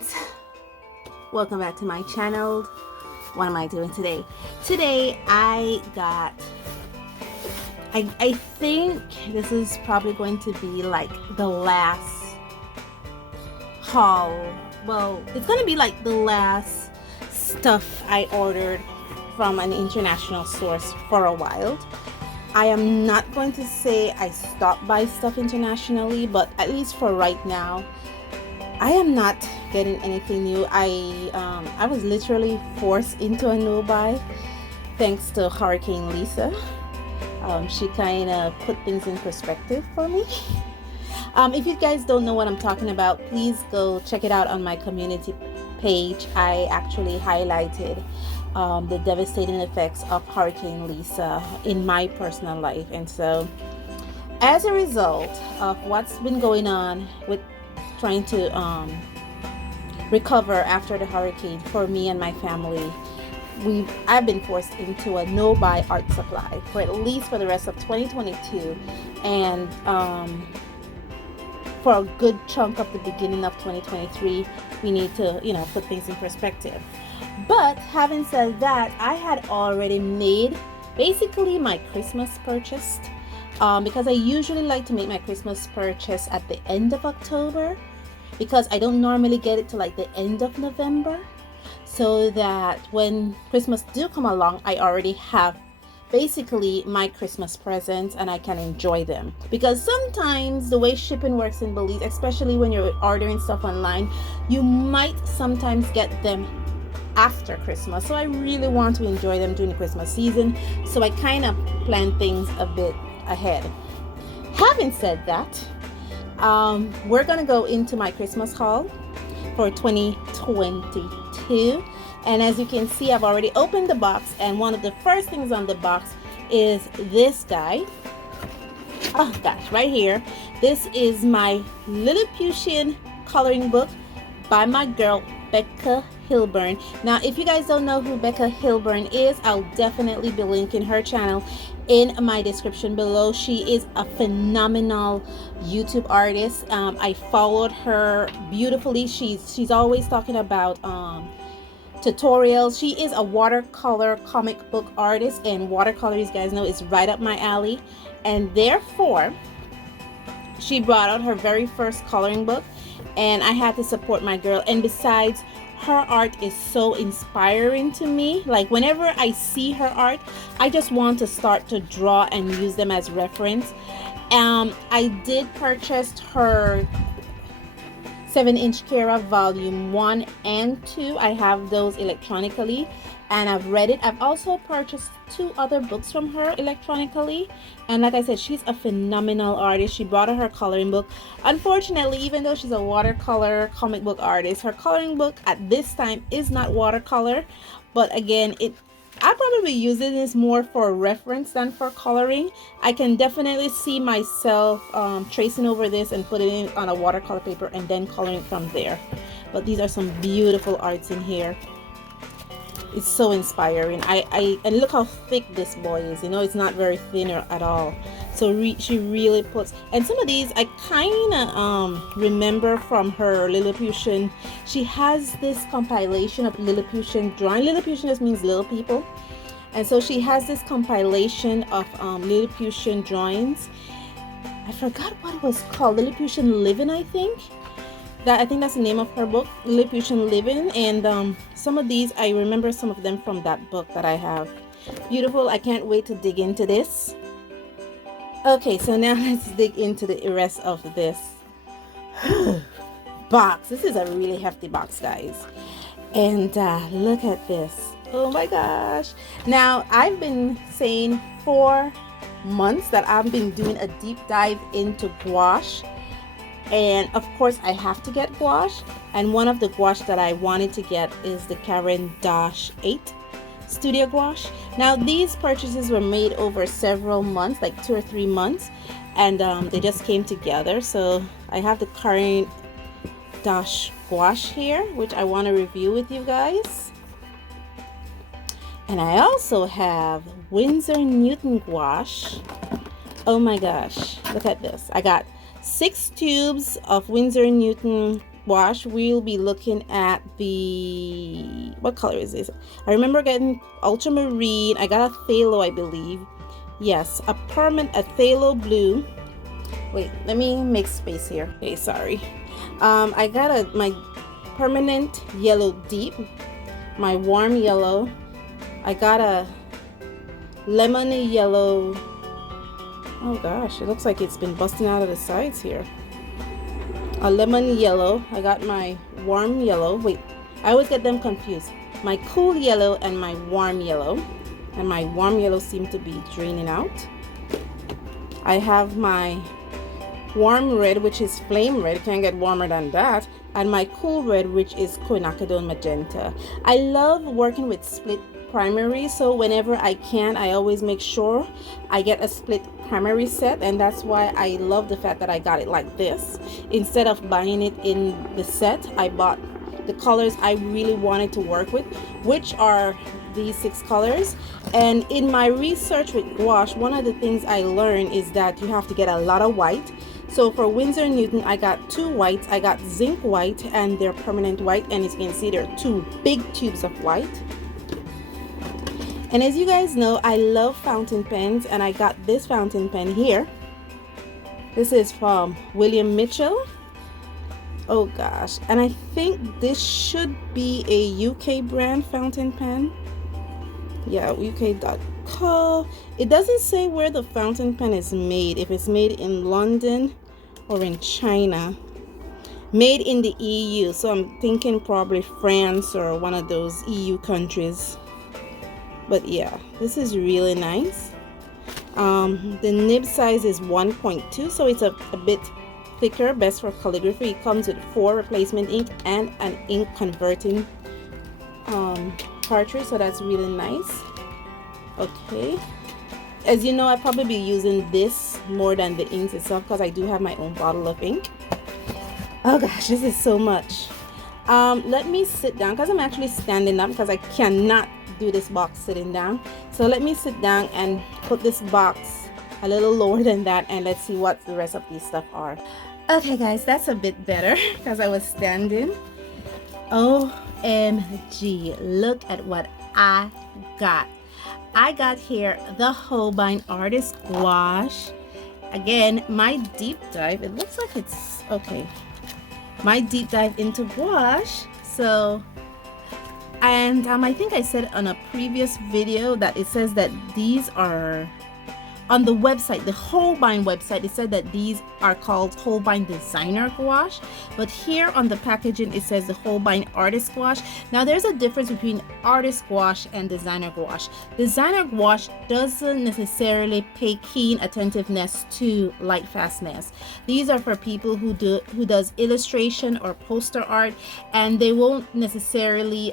friends, welcome back to my channel. What am I doing today? Today I think this is probably going to be like the last haul. Well, it's going to be like the last stuff I ordered from an international source for a while. I am not going to say I stopped by stuff internationally, but at least for right now, I am not getting anything new. I was literally forced into a no buy thanks to Hurricane Lisa. She kind of put things in perspective for me. If you guys don't know what I'm talking about, please go check it out on my community page. I actually highlighted the devastating effects of Hurricane Lisa in my personal life. And so as a result of what's been going on with trying to recover after the hurricane for me and my family, I've been forced into a no buy art supply for at least for the rest of 2022 and for a good chunk of the beginning of 2023. We need to put things in perspective. But having said that, I had already made basically my Christmas purchase because I usually like to make my Christmas purchase at the end of October, because I don't normally get it to like the end of November, so that when Christmas do come along, I already have basically my Christmas presents and I can enjoy them. Because sometimes the way shipping works in Belize, especially when you're ordering stuff online, you might sometimes get them after Christmas. So I really want to enjoy them during the Christmas season, so I kind of plan things a bit ahead. Having said that, we're gonna go into my Christmas haul for 2022, and as you can see, I've already opened the box, and one of the first things on the box is this guy. Oh gosh, right here. This is my Lilliputian coloring book by my girl Becca Hillburn. Now, if you guys don't know who Becca Hillburn is, I'll definitely be linking her channel in my description below. She is a phenomenal YouTube artist. I followed her beautifully. She's always talking about tutorials. She is a watercolor comic book artist, and watercolor, you guys know, is right up my alley. And therefore, she brought out her very first coloring book, and I had to support my girl. And besides, her art is so inspiring to me. Like, whenever I see her art, I just want to start to draw and use them as reference. I did purchase her 7-inch Kara volume 1 and 2. I have those electronically and I've read it. I've also purchased 2 other books from her electronically, and like I said, she's a phenomenal artist. She brought out her coloring book. Unfortunately, even though she's a watercolor comic book artist, her coloring book at this time is not watercolor. But again, I probably use it as more for reference than for coloring. I can definitely see myself tracing over this and putting it on a watercolor paper and then coloring it from there. But these are some beautiful arts in here. It's so inspiring. And look how thick this boy is. It's not very thin at all. So she really puts, and some of these I kind of remember from her Lilliputian. She has this compilation of Lilliputian drawing. Lilliputian just means little people, and so she has this compilation of Lilliputian drawings. I forgot what it was called. Lilliputian Living, I think that's the name of her book, Lilliputian Living. And some of these, I remember some of them from that book that I have. Beautiful. I can't wait to dig into this. Okay, so now let's dig into the rest of this box. This is a really hefty box, guys. And look at this. Oh my gosh. Now, I've been saying for months that I've been doing a deep dive into gouache. And of course, I have to get gouache. And one of the gouache that I wanted to get is the Karen -8 Studio Gouache. Now, these purchases were made over several months, like 2 or 3 months. And they just came together. So I have the Karen Gouache here, which I want to review with you guys. And I also have Winsor Newton Gouache. Oh my gosh, look at this. I got 6 tubes of Winsor Newton wash, we'll be looking at the, what color is this? I remember getting ultramarine. I got a phthalo, I believe. Yes, a phthalo blue. Wait, let me make space here. Okay, sorry. I got my permanent yellow deep, my warm yellow. I got a lemon yellow. Oh gosh, it looks like it's been busting out of the sides here. A lemon yellow. I got my warm yellow. Wait, I always get them confused. My cool yellow and my warm yellow. And my warm yellow seem to be draining out. I have my warm red, which is flame red. Can't get warmer than that. And my cool red, which is quinacridone magenta. I love working with split primary, so whenever I can, I always make sure I get a split primary set, and that's why I love the fact that I got it like this. Instead of buying it in the set, I bought the colors I really wanted to work with, which are these 6 colors. And in my research with gouache, one of the things I learned is that you have to get a lot of white. So for Winsor & Newton, I got 2 whites. I got zinc white, and they're permanent white, and as you can see, there are 2 big tubes of white. And as you guys know, I love fountain pens, and I got this fountain pen here. This is from William Mitchell. Oh gosh, and I think this should be a UK brand fountain pen. Yeah, UK.co. It doesn't say where the fountain pen is made, if it's made in London or in China. Made in the EU, so I'm thinking probably France or one of those EU countries. But yeah, this is really nice. The nib size is 1.2, so it's a bit thicker, best for calligraphy. It comes with 4 replacement ink and an ink converting cartridge, so that's really nice. Okay, as you know, I probably be using this more than the inks itself because I do have my own bottle of ink. Oh gosh, this is so much. Let me sit down because I'm actually standing up because I cannot do this box sitting down. So let me sit down and put this box a little lower than that, and let's see what the rest of these stuff are. Okay guys, that's a bit better because I was standing. OMG, look at what I got. I got here the Hillburn Artist Gouache. Again, my deep dive, it looks like it's okay. My deep dive into gouache. So, and I think I said on a previous video that it says that these are on the website, the Hillburn website, it said that these are called Hillburn Designer Gouache, but here on the packaging it says the Hillburn Artist Gouache. Now there's a difference between Artist Gouache and Designer Gouache. Designer Gouache doesn't necessarily pay keen attentiveness to light fastness. These are for people who does illustration or poster art, and they won't necessarily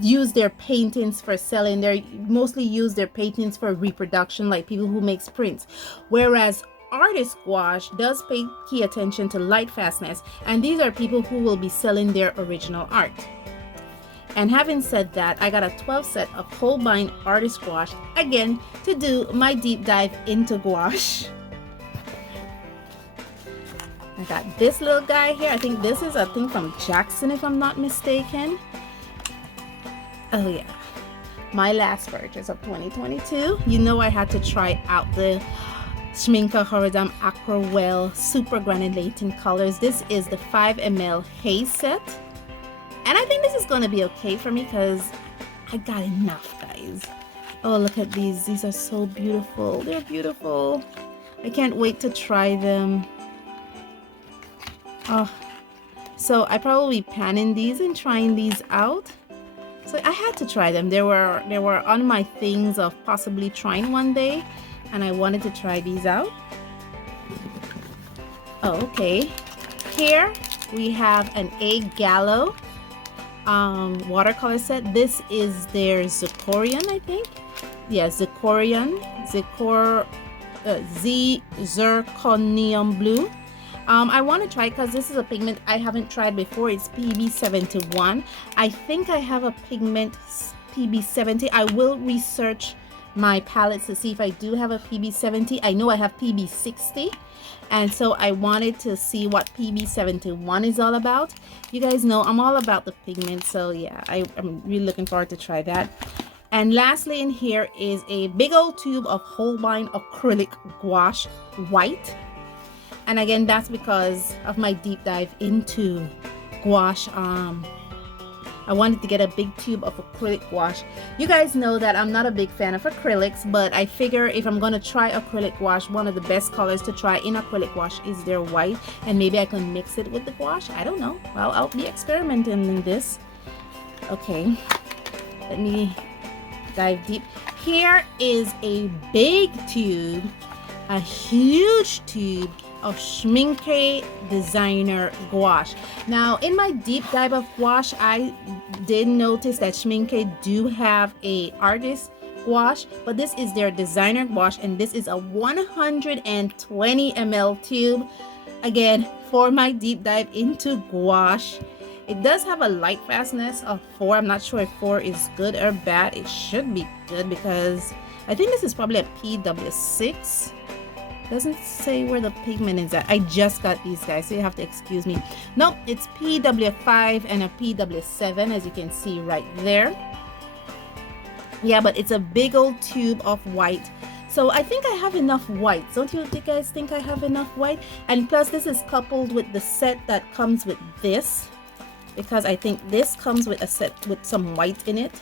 use their paintings for selling. They mostly use their paintings for reproduction, like people who makes prints. Whereas Artist Gouache does pay key attention to light fastness, and these are people who will be selling their original art. And having said that, I got a 12 set of Hillburn Artist Gouache again to do my deep dive into gouache. I got this little guy here. I think this is a thing from Jackson, if I'm not mistaken. Oh yeah, my last purchase of 2022. You know I had to try out the Schmincke Horadam Aquarelle Super Granulating Colors. This is the 5 ml haze set. And I think this is going to be okay for me because I got enough, guys. Oh, look at these. These are so beautiful. They're beautiful. I can't wait to try them. Oh, so I probably panning these and trying these out. So I had to try them. They were on my things of possibly trying one day, and I wanted to try these out. Oh, okay. Here we have an A Gallo watercolor set. This is their Zirconium, I think. Yeah, Zirconium Blue. I want to try because this is a pigment I haven't tried before. It's PB71. I think I have a pigment PB70. I will research my palettes to see if I do have a PB70. I know I have PB60. and so I wanted to see what PB71 is all about. You guys know I'm all about the pigment, so yeah, I'm really looking forward to try that. And lastly in here is a big old tube of Hillburn acrylic gouache white. And again, that's because of my deep dive into gouache. I wanted to get a big tube of acrylic gouache. You guys know that I'm not a big fan of acrylics, but I figure if I'm gonna try acrylic gouache, one of the best colors to try in acrylic gouache is their white, and maybe I can mix it with the gouache. I don't know. Well, I'll be experimenting in this. Okay, let me dive deep. Here is a big tube, a huge tube of Schmincke designer gouache. Now in my deep dive of gouache, I did notice that Schmincke do have a artist gouache, but this is their designer gouache, and this is a 120 ml tube. Again, for my deep dive into gouache. It does have a light fastness of 4. I'm not sure if 4 is good or bad. It should be good because I think this is probably a PW6. Doesn't say where the pigment is at. I just got these guys, so you have to excuse me. Nope, it's PW5 and a PW7, as you can see right there. Yeah, but it's a big old tube of white. So I think I have enough white. Don't you guys think I have enough white? And plus this is coupled with the set that comes with this, because I think this comes with a set with some white in it,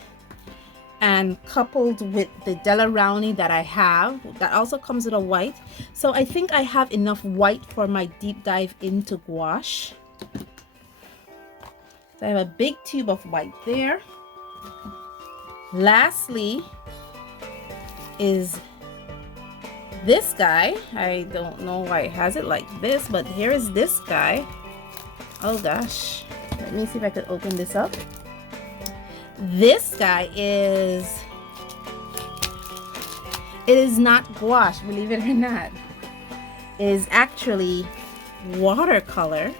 and coupled with the Della Rowney that I have that also comes with a white. So I think I have enough white for my deep dive into gouache. So I have a big tube of white there. Lastly is this guy. I don't know why it has it like this, but here is this guy. Oh gosh, let me see if I could open this up. This guy is, it is not gouache, believe it or not. It is actually watercolor,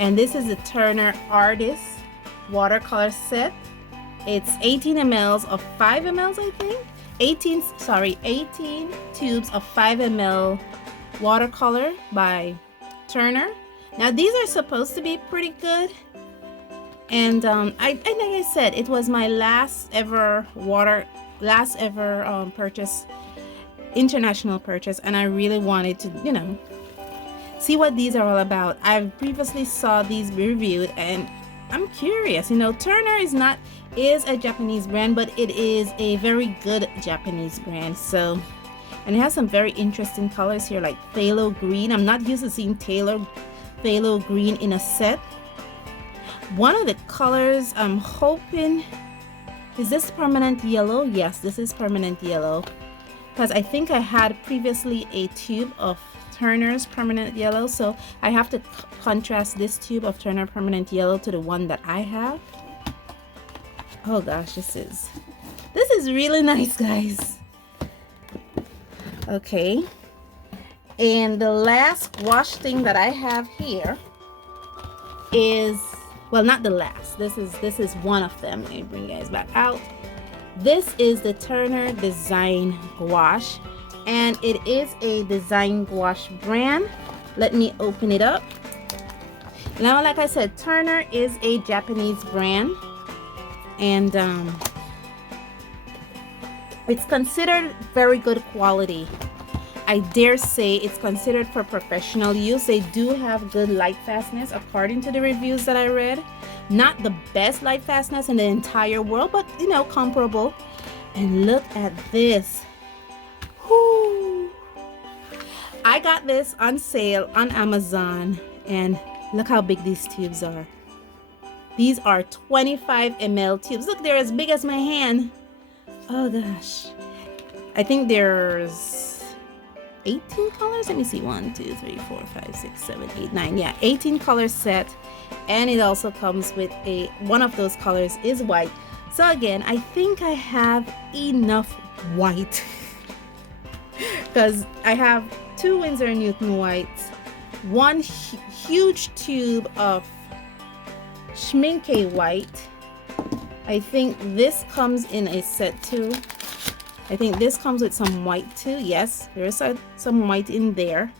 and this is a Turner Artist watercolor set. It's 18 ml of 5 ml, I think. 18 tubes of 5 ml watercolor by Turner. Now these are supposed to be pretty good. And like I said, it was my last ever purchase, international purchase, and I really wanted to, you know, see what these are all about. I previously saw these reviewed, and I'm curious. You know, Turner is a Japanese brand, but it is a very good Japanese brand. So, and it has some very interesting colors here, like phthalo green. I'm not used to seeing phthalo green in a set. One of the colors I'm hoping, is this permanent yellow? Yes, this is permanent yellow, because I think I had previously a tube of Turner's permanent yellow, so I have to contrast this tube of Turner permanent yellow to the one that I have. Oh gosh, this is really nice, guys. Okay, and the last gouache thing that I have here is, well, not the last, this is one of them. Let me bring you guys back out. This is the Turner Design Gouache, and it is a design gouache brand. Let me open it up. Now, like I said, Turner is a Japanese brand, and it's considered very good quality. I dare say it's considered for professional use. They do have good light fastness according to the reviews that I read. Not the best light fastness in the entire world, but you know, comparable. And look at this. Whoo! I got this on sale on Amazon, and look how big these tubes are. These are 25 ml tubes. Look, they're as big as my hand. Oh gosh. I think there's 18 colors. Let me see, 1 2 3 4 5 6 7 8 9. Yeah, 18 color set, and it also comes with one of those colors is white. So again, I think I have enough white because I have 2 Winsor & Newton whites, one huge tube of Schmincke white. I think this comes in a set too. I think this comes with some white too. Yes, there is some white in there.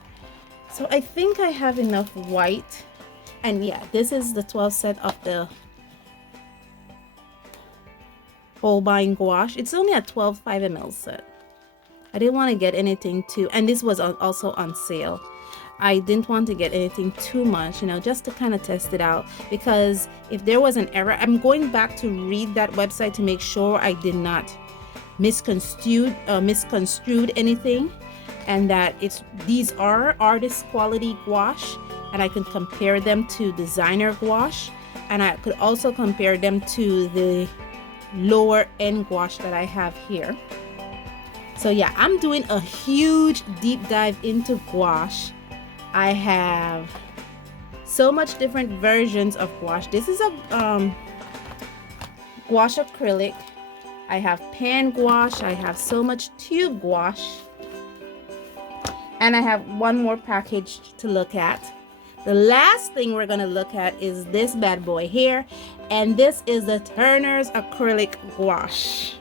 So I think I have enough white. And yeah, this is the 12 set of the Hillburn gouache. It's only a 12 5 ml set. I didn't want to get anything too, and this was also on sale. I didn't want to get anything too much, you know, just to kind of test it out, because if there was an error, I'm going back to read that website to make sure I did not misconstrued anything, and that these are artist quality gouache, and I can compare them to designer gouache, and I could also compare them to the lower end gouache that I have here. So yeah, I'm doing a huge deep dive into gouache. I have so much different versions of gouache. This is a gouache acrylic. I have pan gouache. I have so much tube gouache. And I have one more package to look at. The last thing we're gonna look at is this bad boy here. And this is the Turner's acrylic gouache.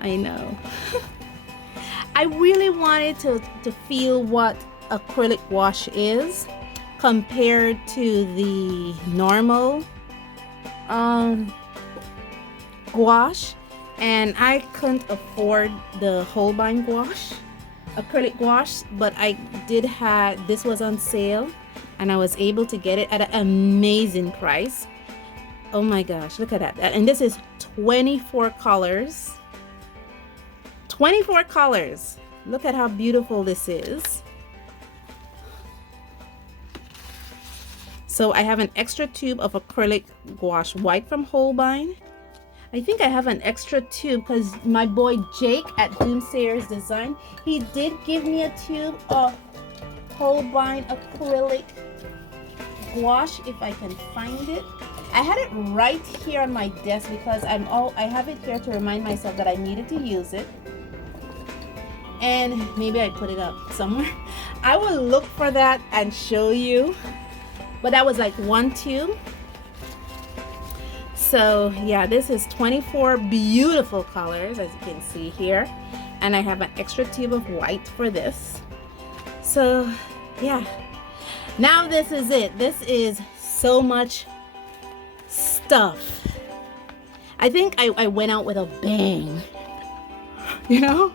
I know. I really wanted to feel what acrylic gouache is compared to the normal gouache, and I couldn't afford the Hillburn gouache, acrylic gouache, but I did have, this was on sale and I was able to get it at an amazing price. Oh my gosh, look at that. And this is 24 colors. 24 colors. Look at how beautiful this is. So I have an extra tube of acrylic gouache white from Hillburn. I think I have an extra tube because my boy Jake at Doomsayer's Design, he did give me a tube of Hillburn acrylic gouache, if I can find it. I had it right here on my desk because I have it here to remind myself that I needed to use it. And maybe I put it up somewhere. I will look for that and show you. But that was like one tube. So yeah, this is 24 beautiful colors, as you can see here. And I have an extra tube of white for this. So yeah, now this is it. This is so much stuff. I think I went out with a bang. You know?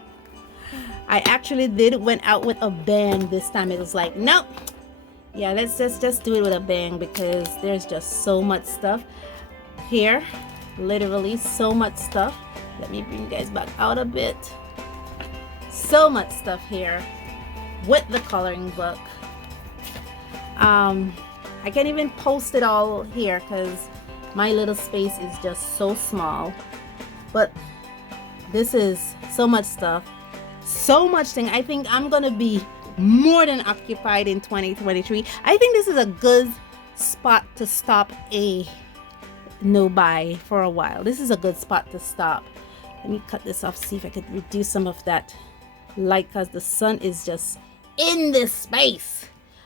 I actually went out with a bang this time. It was like, nope. Yeah, let's just do it with a bang, because there's just so much stuff here. Literally so much stuff. Let me bring you guys back out a bit. So much stuff here with the coloring book. I can't even post it all here because my little space is just so small. But this is so much stuff. So much thing. I think I'm gonna be more than occupied in 2023. I think this is a good spot to stop a no buy for a while. This is a good spot to stop. Let me cut this off, see if I could reduce some of that light because the sun is just in this space.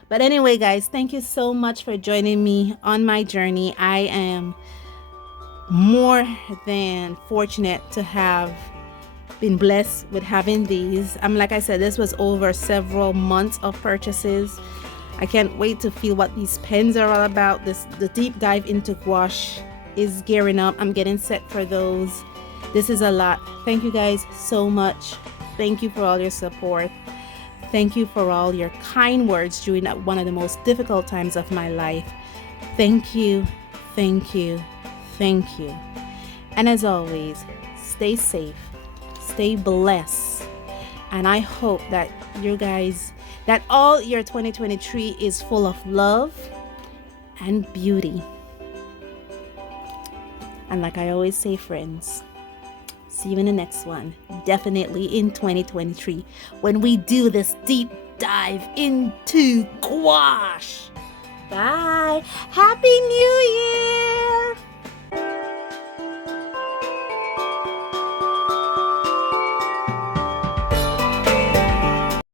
But anyway, guys, thank you so much for joining me on my journey. I am more than fortunate to have been blessed with having these. Like I said, this was over several months of purchases. I can't wait to feel what these pens are all about. The deep dive into gouache is gearing up. I'm getting set for those. This is a lot. Thank you guys so much. Thank you for all your support. Thank you for all your kind words during one of the most difficult times of my life. Thank you, thank you, thank you. And as always, stay safe, stay blessed. And I hope that that all your 2023 is full of love and beauty. And like I always say, friends, see you in the next one. Definitely in 2023 when we do this deep dive into gouache. Bye. Happy New Year.